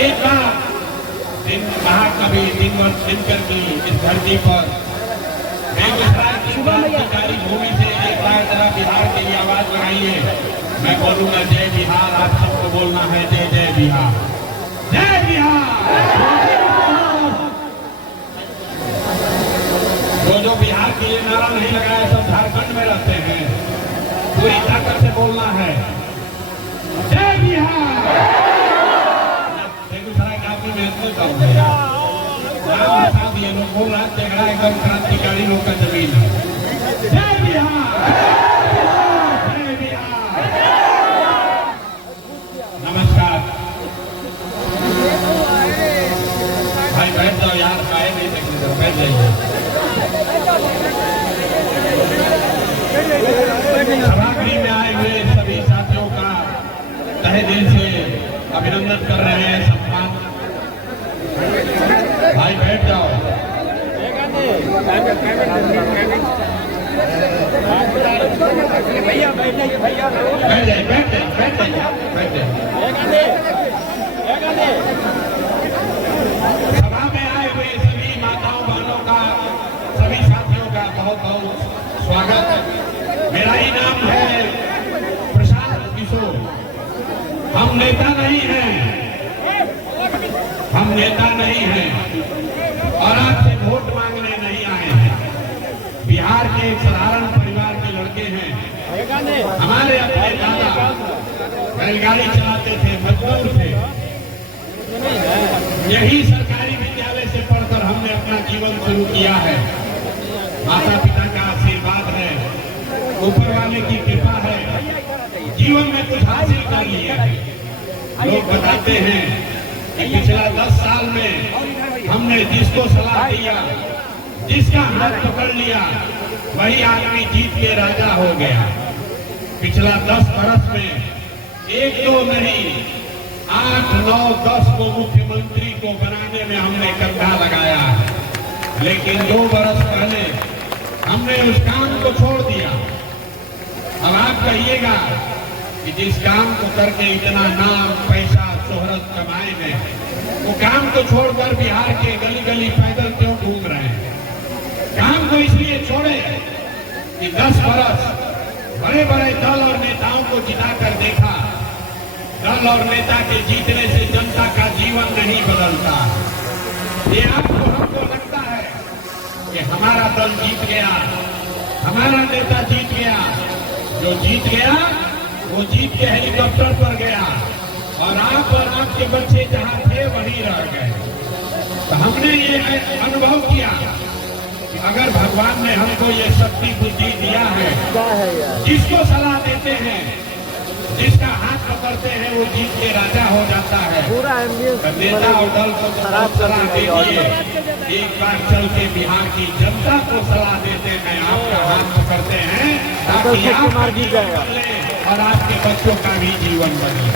एक बार दिन महाकवि दिनकर की इस धरती पर बेगूसराय की क्रांतिकारी भूमि से एक बार जरा बिहार के लिए आवाज लगाइए। मैं बोलूंगा जय बिहार, आप सबको बोलना है जय जय बिहार, जय बिहार। जो बिहार के लिए नारा नहीं लगाया सब झारखंड में रहते हैं, पूरी ताकत से बोलना है जय बिहार। बेगूसराय काफी महसूस होगा, ये लोग बोल रहा झगड़ा एकदम क्रांतिकारी लोग का जमीन है। जय बिहार, जय बिहार। नमस्कार भाई, बैठ जाओ यार, आए नहीं सकते, बैठ जाइए। सभागृह में आए हुए सभी साथियों का तहे दिल से अभिनंदन कर रहे हैं, सम्मान। भाई बैठ जाओ। भैया बैठ जाइए, भैया बैठ जाइए, बैठ जाइए, बैठ जाइए, बैठ जाइए। सभा में आए हुए सभी माताओं बहनों का, सभी साथियों का बहुत बहुत स्वागत। मेरा ही नाम है प्रशांत किशोर। हम नेता नहीं हैं, हम नेता नहीं हैं और आपसे वोट मांगने नहीं आए हैं। बिहार के एक साधारण परिवार के लड़के हैं। हमारे अपने दादा बैलगाड़ी चलाते थे, मजदूर थे। यही सरकारी विद्यालय से पढ़कर हमने अपना जीवन शुरू किया है। माता पिता का आशीर्वाद है, ऊपर वाले की कृपा है, जीवन में कुछ हासिल कर लिया है। लोग बताते हैं कि पिछला 10 साल में हमने जिसको सलाह दिया, जिसका हाथ पकड़ लिया, वही आदमी जीत के राजा हो गया। पिछला 10 बरस में 1 2 नहीं 8 9 10 को मुख्यमंत्री को बनाने में हमने कंधा लगाया है। लेकिन 2 बरस पहले हमने उस काम को छोड़ दिया। अब आप कहिएगा कि जिस काम को करके इतना नाम पैसा शोहरत कमाएंगे, वो काम को छोड़कर बिहार के गली गली पैदल क्यों घूम रहे हैं? काम को इसलिए छोड़े कि 10 बरस बड़े बड़े दल और नेताओं को जिताकर देखा। दल और नेता के जीतने से जनता का जीवन नहीं बदलता। ये आपको हमको लगता है कि हमारा दल जीत गया, हमारा नेता जीत गया। जो जीत गया वो जीत के हेलीकॉप्टर पर गया और आप और आपके बच्चे जहां थे वहीं रह गए। तो हमने ये अनुभव किया कि अगर भगवान ने हमको ये शक्ति बुद्धि दिया है, जिसको सलाह देते हैं, जिसका हाथ पकड़ते हैं, वो जीत के राजा हो जाता है। नेता और दल को सलाह दीजिए, एक बार चल के बिहार की जनता को सलाह देते हैं, आपका हाथ पकड़ते हैं ताकि आपका जीवन बदले और आपके बच्चों का भी जीवन बदले।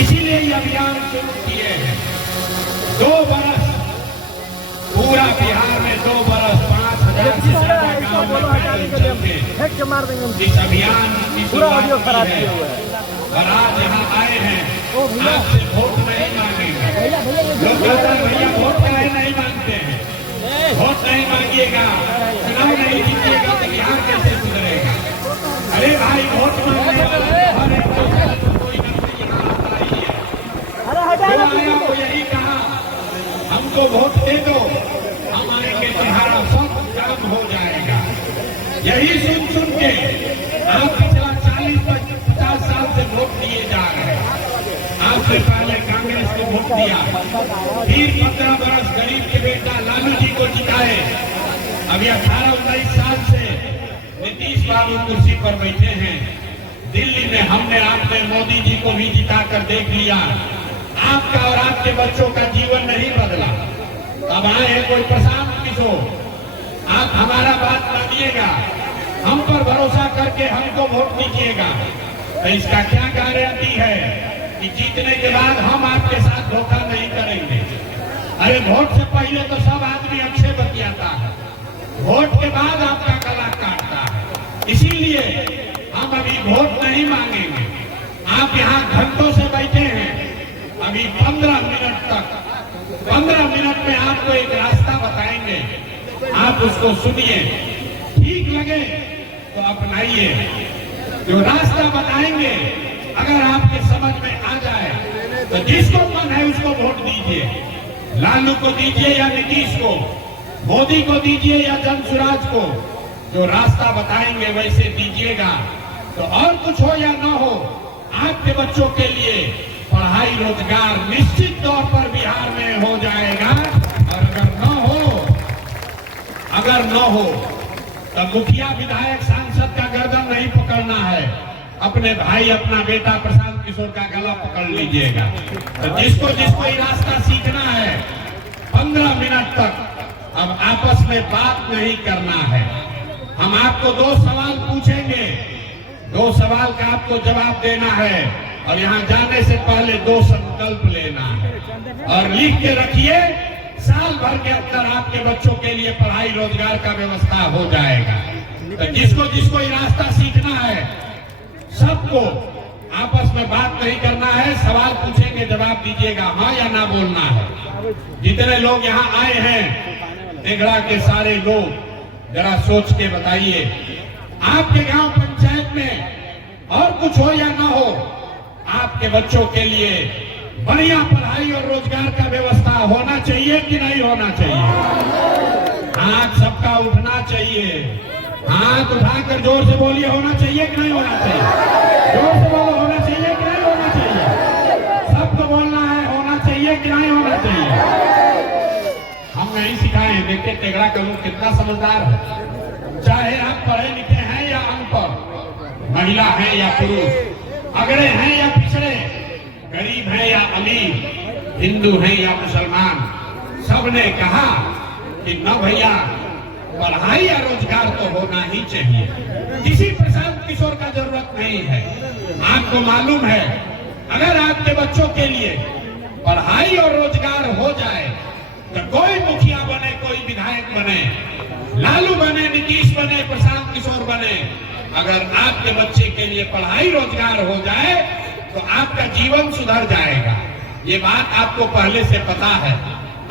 इसीलिए ये अभियान शुरू किए हैं। 2 बरस पूरा बिहार में 2 बरस 5000 से ज्यादा गाँव में पैदल चल के इस अभियान की शुरुआत की है। और आज यहाँ आए हैं, आपसे वोट नहीं मांगेंगे। लोग कहते हैं भैया वोट काहे नहीं मांगते हैं? वोट नहीं मांगिएगा, चुनाव नहीं जीतिएगा तो बिहार कैसे सुधरेगा? अरे भाई वोट मांगने वाला हर एक कोई न कोई यहाँ आता ही है। वो यही कहा हमको वोट दे दो, हम आएंगे तुम्हारा सब काम हो जाएगा। यही सुन सुन के आप पिछला 40-50 साल से वोट दिए जा रहे हैं। आपसे पहले कांग्रेस को वोट दिया, फिर 15 बरस गरीब के बेटा लालू जी को जिताए। अभी 18-19 साल से नीतीश बाबू कुर्सी पर बैठे हैं। दिल्ली में हमने आपने मोदी जी को भी जिताकर देख लिया। आपका और आपके बच्चों का जीवन नहीं बदला। अब आए हैं कोई प्रशांत किशोर, आप हमारा बात मानिएगा, हम पर भरोसा करके हमको वोट दीजिएगा। तो इसका क्या गारंटी है कि जीतने के बाद हम आपके साथ धोखा नहीं करेंगे? अरे वोट से पहले तो सब आदमी अच्छे बतियाता है, वोट के बाद आपका गला काटता है। इसीलिए हम अभी वोट नहीं मांगेंगे। आप यहाँ घंटों से बैठे हैं अभी 15 मिनट में आपको एक रास्ता बताएंगे, आप उसको सुनिए, ठीक लगे तो अपनाइए। जो रास्ता बताएंगे अगर आपके समझ में आ जाए तो जिसको मन है उसको वोट दीजिए, लालू को दीजिए या नीतीश को, मोदी को दीजिए या जनसुराज को। जो रास्ता बताएंगे वैसे दीजिएगा, तो और कुछ हो या ना हो, आपके बच्चों के लिए पढ़ाई रोजगार निश्चित तौर पर बिहार में हो जाएगा। और अगर न हो तब मुखिया विधायक सांसद का गर्दन नहीं पकड़ना है, अपने भाई अपना बेटा प्रशांत किशोर का गला पकड़ लीजिएगा। तो जिसको ये रास्ता सीखना है 15 मिनट तक अब आपस में बात नहीं करना है। हम आपको 2 सवाल पूछेंगे, 2 सवाल का आपको जवाब देना है और यहाँ जाने से पहले 2 संकल्प लेना है और लिख के रखिए। साल भर के अंदर आपके बच्चों के लिए पढ़ाई रोजगार का व्यवस्था हो जाएगा। तो जिसको ये रास्ता सीखना है सबको आपस में बात नहीं करना है, सवाल पूछेंगे जवाब दीजिएगा, हाँ या ना बोलना है। जितने लोग यहाँ आए हैं तेघड़ा के सारे लोग जरा सोच के बताइए, आपके गांव पंचायत में और कुछ हो या ना हो, आपके बच्चों के लिए बढ़िया पढ़ाई और रोजगार का व्यवस्था होना चाहिए कि नहीं होना चाहिए? हाथ सबका उठना चाहिए, हाथ उठाकर जोर से बोलिए, होना चाहिए कि नहीं होना चाहिए? जोर से बोलो, होना चाहिए कि नहीं होना चाहिए? सबको बोलना है, होना चाहिए कि नहीं होना चाहिए? हम नहीं सिखाए हैं। देखिए तेघड़ा का लोग कितना समझदार है, चाहे आप पढ़े लिखे हैं या अनपढ़, महिला है या पुरुष, अगड़े हैं या पिछड़े, गरीब है या अमीर, हिंदू है या मुसलमान, सबने कहा कि न भैया पढ़ाई या रोजगार तो होना ही चाहिए। किसी प्रशांत किशोर का जरूरत नहीं है। आपको मालूम है अगर आपके बच्चों के लिए पढ़ाई और रोजगार हो जाए तो कोई मुखिया बने, कोई विधायक बने, लालू बने, नीतीश बने, प्रशांत किशोर बने, अगर आपके बच्चे के लिए पढ़ाई रोजगार हो जाए तो आपका जीवन सुधर जाएगा। ये बात आपको पहले से पता है।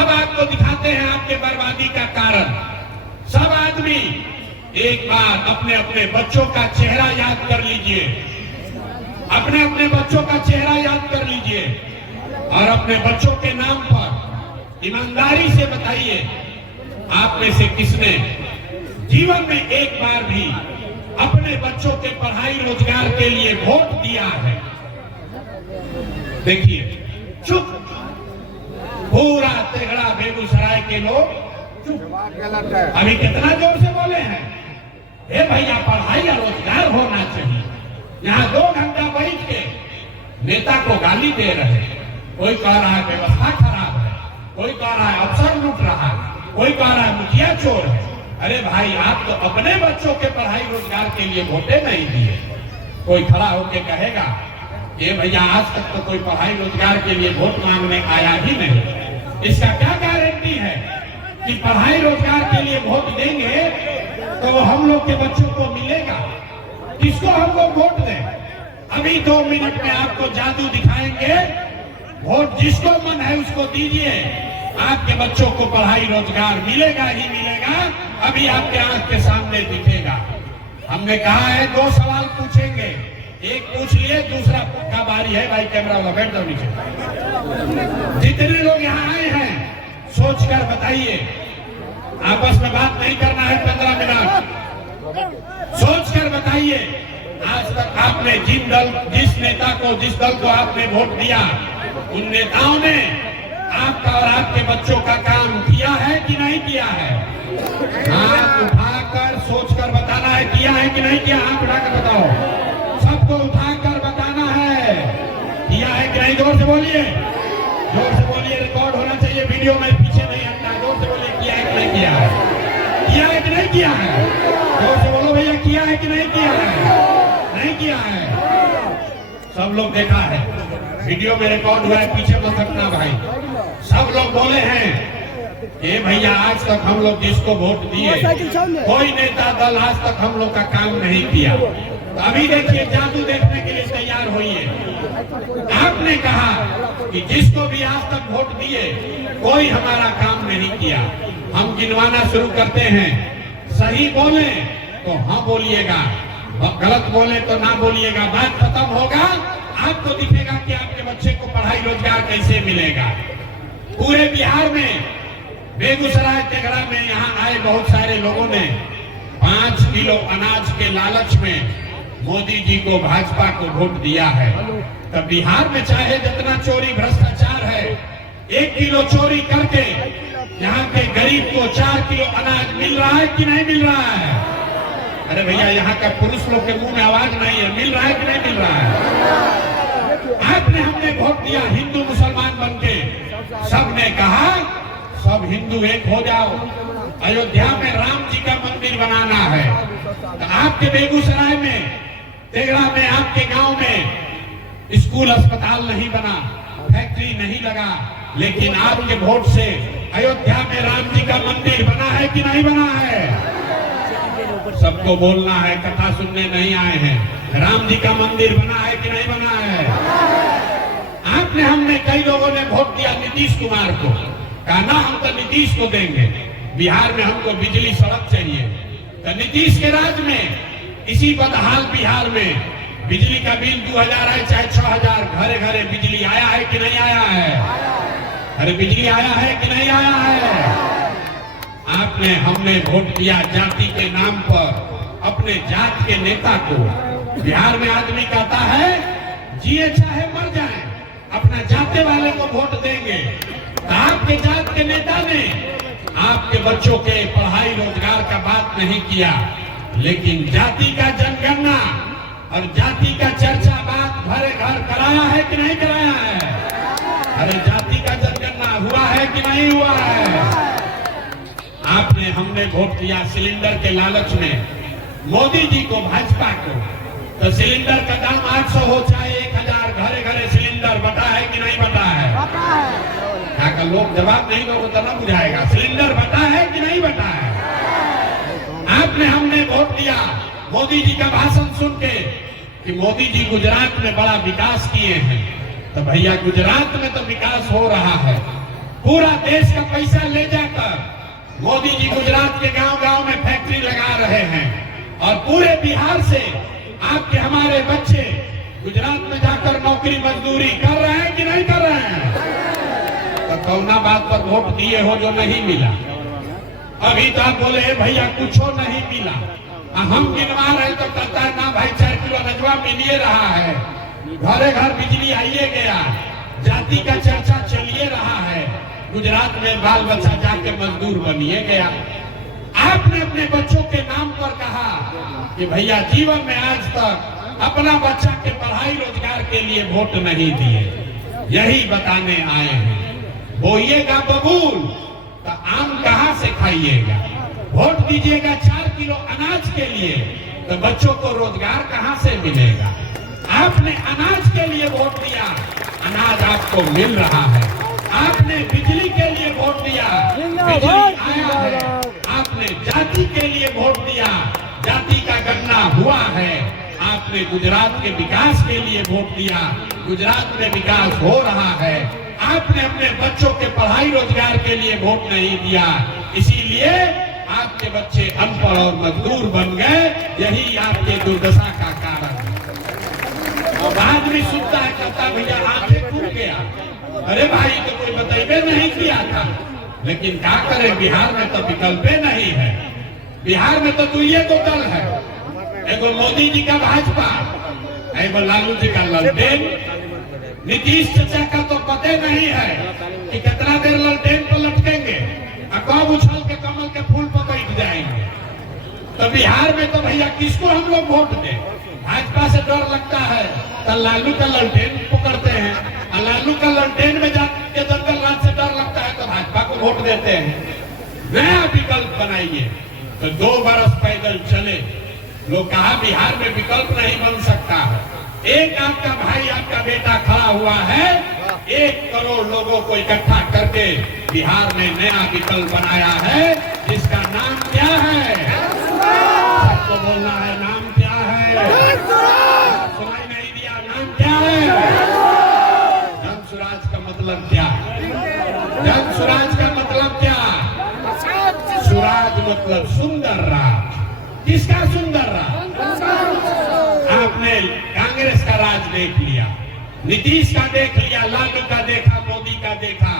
अब आपको दिखाते हैं आपके बर्बादी का कारण। सब आदमी एक बार अपने अपने बच्चों का चेहरा याद कर लीजिए, अपने अपने बच्चों का चेहरा याद कर लीजिए और अपने बच्चों के नाम पर ईमानदारी से बताइए, आप में से किसने जीवन में एक बार भी अपने बच्चों के पढ़ाई रोजगार के लिए वोट दिया है? देखिए, चुप, पूरा तेघड़ा बेगूसराय के लोग चुप। अभी कितना जोर से बोले हैं, हे भैया पढ़ाई या रोजगार होना चाहिए। यहाँ 2 घंटा बैठ के नेता को गाली दे रहे हैं। कोई कह रहा है व्यवस्था खराब है, कोई कह रहा है अफसर लूट रहा है, कोई कह रहा है मुखिया चोर है। अरे भाई, आप तो अपने बच्चों के पढ़ाई रोजगार के लिए वोटे नहीं दिए। कोई खड़ा होके कहेगा ये भैया आज तक तो कोई पढ़ाई रोजगार के लिए वोट मांगने आया ही नहीं। इसका क्या गारंटी है कि पढ़ाई रोजगार के लिए वोट देंगे तो वो हम लोग के बच्चों को मिलेगा? किसको हम लोग वोट दें? अभी 2 मिनट में आपको जादू दिखाएंगे। वोट जिसको मन है उसको दीजिए, आपके बच्चों को पढ़ाई रोजगार मिलेगा ही मिलेगा। अभी आपके आंख के सामने दिखेगा। हमने कहा है 2 सवाल पूछेंगे, एक पूछ लिए, दूसरा का बारी है। भाई कैमरा वाला बैठ जाओ नीचे। जितने लोग यहाँ आए हैं सोच कर बताइए, आपस में बात नहीं करना है। 15 मिनट सोच कर बताइए, आज तक आपने जिस नेता को, जिस दल को आपने वोट दिया, उन नेताओं ने आपका और आपके बच्चों का काम किया है कि नहीं किया है? हाथ उठाकर सोच कर बताना है, किया है कि नहीं किया? हाथ उठाकर बताओ, सबको उठाकर बताना है, किया है कि नहीं? जोर से बोलिए, जोर से बोलिए, रिकॉर्ड होना चाहिए, वीडियो में पीछे नहीं हटना। जोर से बोलिए, किया है कि नहीं किया है? किया है कि नहीं किया है? जोर से बोलो भैया, किया है कि नहीं किया है? नहीं किया है। सब लोग देखा है, वीडियो में रिकॉर्ड हुआ है, पीछे मत हटना भाई। सब लोग बोले हैं ये भैया आज तक हम लोग जिसको वोट दिए, कोई नेता दल आज तक हम लोग का काम नहीं किया। तो अभी देखिए जादू देखने के लिए तैयार होइए। आपने कहा कि जिसको भी आज तक वोट दिए कोई हमारा काम नहीं किया। हम गिनवाना शुरू करते हैं, सही बोले तो हाँ बोलिएगा, गलत बोले तो ना बोलिएगा। बात खत्म होगा, आपको दिखेगा कि आपके बच्चे को पढ़ाई रोजगार कैसे मिलेगा। पूरे बिहार में बेगूसराय तेघड़ा में यहाँ आए बहुत सारे लोगों ने 5 किलो अनाज के लालच में मोदी जी को, भाजपा को वोट दिया है। तब बिहार में चाहे जितना चोरी भ्रष्टाचार है, 1 किलो चोरी करके यहाँ के गरीब को 4 किलो अनाज मिल रहा है कि नहीं मिल रहा है? अरे भैया, यहाँ का पुरुष लोग के मुंह में आवाज नहीं है, मिल रहा है कि नहीं मिल रहा है? आपने हमने वोट दिया हिंदू मुसलमान बनके, सबने कहा सब हिंदू एक हो जाओ, अयोध्या में राम जी का मंदिर बनाना है। तो आपके बेगूसराय में, तेघड़ा में, आपके गांव में स्कूल अस्पताल नहीं बना, फैक्ट्री नहीं लगा, लेकिन आपके वोट से अयोध्या में राम जी का मंदिर बना है कि नहीं बना है? सबको बोलना है, कथा सुनने नहीं आए हैं। राम जी का मंदिर बना है कि नहीं बना है? आपने हमने कई लोगों ने वोट दिया नीतीश कुमार को, कहा ना हम तो नीतीश को देंगे, बिहार में हमको बिजली सड़क चाहिए। तो नीतीश के राज में इसी बदहाल बिहार में बिजली का बिल 2000 आए चाहे 6000, घरे घरे बिजली आया है कि नहीं आया है? अरे बिजली आया है कि नहीं आया है? आपने हमने वोट दिया जाति के नाम पर अपने जात के नेता को। बिहार में आदमी कहता है जिए चाहे मर जाए, अपना जाते वाले को वोट देंगे। तो आपके जात के नेता ने आपके बच्चों के पढ़ाई रोजगार का बात नहीं किया, लेकिन जाति का जनगणना और जाति का चर्चा बात घरे घर कराया है कि नहीं कराया है? अरे जाति का जनगणना हुआ है कि नहीं हुआ है? आपने हमने वोट दिया सिलेंडर के लालच में मोदी जी को, भाजपा को। तो सिलेंडर का दाम 800 हो चाहे 1000, घरे घरे सिलेंडर बटा है कि नहीं बटा है? यहाँ का लोग जवाब नहीं दोगे तो ना बुझाएगा। सिलेंडर बटा है कि नहीं बटा है? आपने हमने वोट दिया मोदी जी का भाषण सुन के कि मोदी जी गुजरात में बड़ा विकास किए हैं। तो भैया गुजरात में तो विकास हो रहा है, पूरा देश का पैसा ले जाकर मोदी जी गुजरात के गांव गांव में फैक्ट्री लगा रहे हैं, और पूरे बिहार से आपके हमारे बच्चे गुजरात में जाकर नौकरी मजदूरी कर रहे हैं कि नहीं कर रहे हैं? तो कौना बात पर वोट दिए हो जो नहीं मिला? अभी तो आप बोले भैया कुछ नहीं मिला, हम गिनवा रहे तो कहता है ना भाई 4 किलो अनजवा मिलिए रहा है, घरे घर बिजली आइए गया, जाति का चर्चा चलिए रहा है, गुजरात में बाल बच्चा जाके मजदूर बनिए गया। आपने अपने बच्चों के नाम पर कहा कि भैया जीवन में आज तक अपना बच्चा के पढ़ाई रोजगार के लिए वोट नहीं दिए, यही बताने आए हैं। बोइएगा बबूल तो आम कहाँ से खाइएगा? वोट दीजिएगा 4 किलो अनाज के लिए तो बच्चों को रोजगार कहाँ से मिलेगा? आपने अनाज के लिए वोट दिया, अनाज आपको मिल रहा है। आपने बिजली के लिए वोट दिया, बिजली आया है। आपने जाति के लिए वोट दिया, जाति का गणना हुआ है। आपने गुजरात के विकास के लिए वोट दिया, गुजरात में विकास हो रहा है। आपने अपने बच्चों के पढ़ाई रोजगार के लिए वोट नहीं दिया, इसीलिए आपके बच्चे अनपढ़ और मजदूर बन गए। यही आपके दुर्दशा का कारण है। अब आदमी सुनता है कहता भैया आंखें टूट गया, अरे भाई तो कोई बताइए नहीं किया था, लेकिन क्या करें बिहार में तो विकल्प नहीं है। बिहार में तो ये दो दल है, एगो मोदी जी का भाजपा, एगो लालू जी का ललटेन। नीतीश चाचा का तो पता नहीं है कि कितना देर ललटेन पर लटकेंगे और कब उछल के कमल के फूल पर बैठ जाएंगे। तो बिहार में तो भैया किसको हम लोग वोट दें? भाजपा से डर लगता है तो लालू का ललटेन पकड़ते हैं, और लालू का ललटेन में जाके जंगल राज से डर लगता है तो भाजपा को वोट देते हैं। नया विकल्प बनाइए। तो 2 बरस पैदल चले, लोग कहा बिहार में विकल्प नहीं बन सकता है। एक आपका भाई, आपका बेटा खड़ा हुआ है, 1 करोड़ लोगों को इकट्ठा करके बिहार में नया विकल्प बनाया है, जिसका नाम क्या है? सबको बोलना है, नाम क्या है? सुनाई नहीं दिया। नाम क्या है? जन स्वराज का मतलब क्या? जन स्वराज का मतलब क्या? स्वराज मतलब सुंदर राज। किसका सुंदर राज? आपने कांग्रेस का राज देख लिया, नीतीश का देख लिया, लालू का देखा, मोदी का देखा,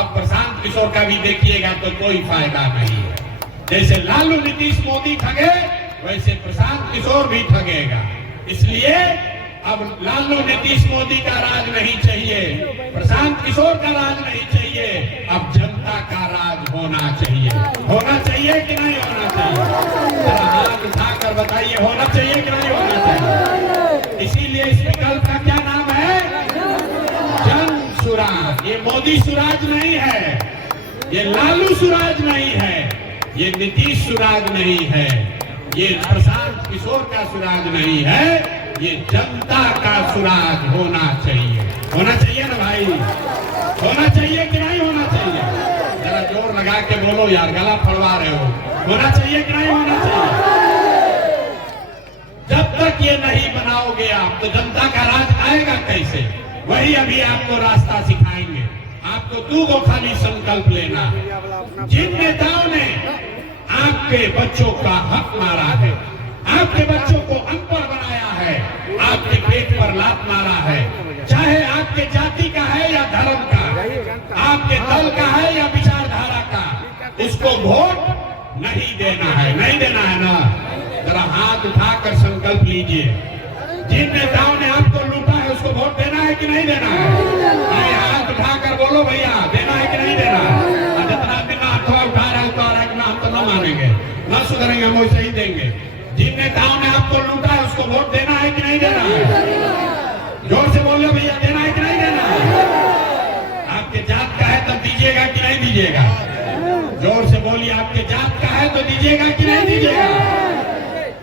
अब प्रशांत किशोर का भी देखिएगा तो कोई फायदा नहीं है। जैसे लालू नीतीश मोदी ठगे वैसे प्रशांत किशोर भी ठगेगा। इसलिए अब लालू नीतीश मोदी का राज नहीं चाहिए, प्रशांत किशोर का राज नहीं चाहिए, अब जनता का राज होना चाहिए। होना चाहिए कि नहीं होना चाहिए? जरा हाथ उठाकर बताइए, होना चाहिए कि नहीं होना चाहिए? इसीलिए इस विकल्प का क्या नाम है? जन सुराज। ये मोदी सुराज नहीं है, ये लालू सुराज नहीं है, ये नीतीश सुराज नहीं है, ये प्रशांत किशोर का सुराज नहीं है, ये जनता का सुराज होना चाहिए। होना चाहिए ना भाई? होना चाहिए कि नहीं होना चाहिए? जरा जोर लगा के बोलो यार, गला फड़वा रहे हो। होना चाहिए कि नहीं होना चाहिए? जब तक ये नहीं बनाओगे आप तो जनता का राज आएगा कैसे? वही अभी आपको रास्ता सिखाएंगे। आपको दो को खाली संकल्प लेना है। जिन नेताओं ने आपके बच्चों का हक मारा है, आपके बच्चों को अनपढ़ बनाया है, आपके पेट पर लात मारा है, चाहे आपके जाति का है या धर्म का, आपके दल का है या विचारधारा का, उसको वोट नहीं देना है। नहीं देना है ना? जरा हाथ उठाकर संकल्प लीजिए। जिन नेताओं ने आपको लूटा है उसको वोट देना है कि नहीं देना है? हाथ उठाकर बोलो भैया, देना है कि नहीं देना है? जितना दिन हाथों उठा रहा है कि हम तो न मानेंगे, न सुधरेंगे, हम वैसे ही देंगे। जिन नेताओं ने आपको लूटा है उसको वोट देना है कि नहीं देना है? जोर से बोलो भैया, देना है कि नहीं देना है? आपके जात का है तब दीजिएगा कि नहीं दीजिएगा? जोर से बोलिए, आपके जात का है तो दीजिएगा कि नहीं दीजिएगा?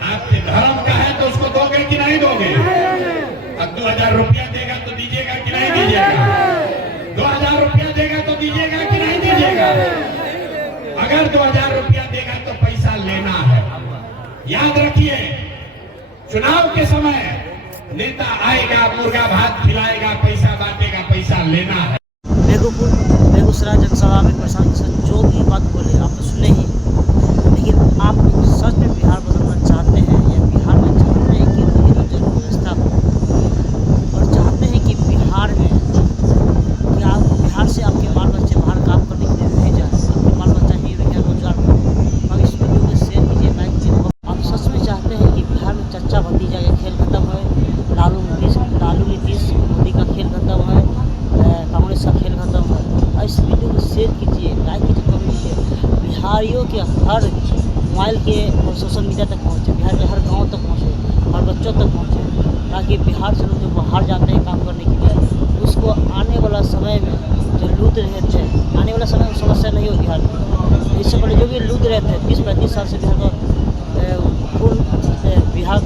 आपके धर्म का है तो उसको दोगे कि नहीं दोगे? अब 2000 रुपया देगा तो दीजिएगा कि नहीं दीजिएगा? 2000 रुपया देगा तो दीजिएगा कि नहीं दीजिएगा? अगर 2000 रुपया देगा तो पैसा लेना है। याद रखिए, चुनाव के समय नेता आएगा, मुर्गा भात खिलाएगा, पैसा बांटेगा, पैसा लेना है। बेगूसराय जनसभा में प्रशांत किशोर जो भी बात बोले आप तो सुने ही, लेकिन आप सच में बिहार बदलना चाहते हैं या बिहार में चाहते हैं कि रोजी रोटी व्यवस्था हो और चाहते हैं कि बिहार में कि आप बिहार से आपके बाल बच्चे बाहर काम करने के लिए नहीं जाए, आपके बाल बच्चा ही यहाँ रोजगार करें। अब इस वीडियो को शेयर कीजिए, लाइक कीजिए। आप सच में चाहते हैं कि बिहार में चर्चा भतीजा का खेल खत्म है, लालू नीतीश मोदी का खेल खत्म है, कांग्रेस का खेल खत्म है? इस वीडियो को शेयर कीजिए, लाइक कीजिए, कमेंट कीजिए। बिहारियों के हर मोबाइल के और सोशल मीडिया तक पहुँचे, बिहार के हर गांव तक पहुँचे, हर बच्चों तक पहुँचे, ताकि बिहार से लोग जो बाहर जाते हैं काम करने के लिए उसको आने वाला समय में जो लूट रहे थे, आने वाला समय में समस्या नहीं हो बिहार में। इससे पहले जो भी लूट रहे थे 30-35 साल से बिहार का बिहार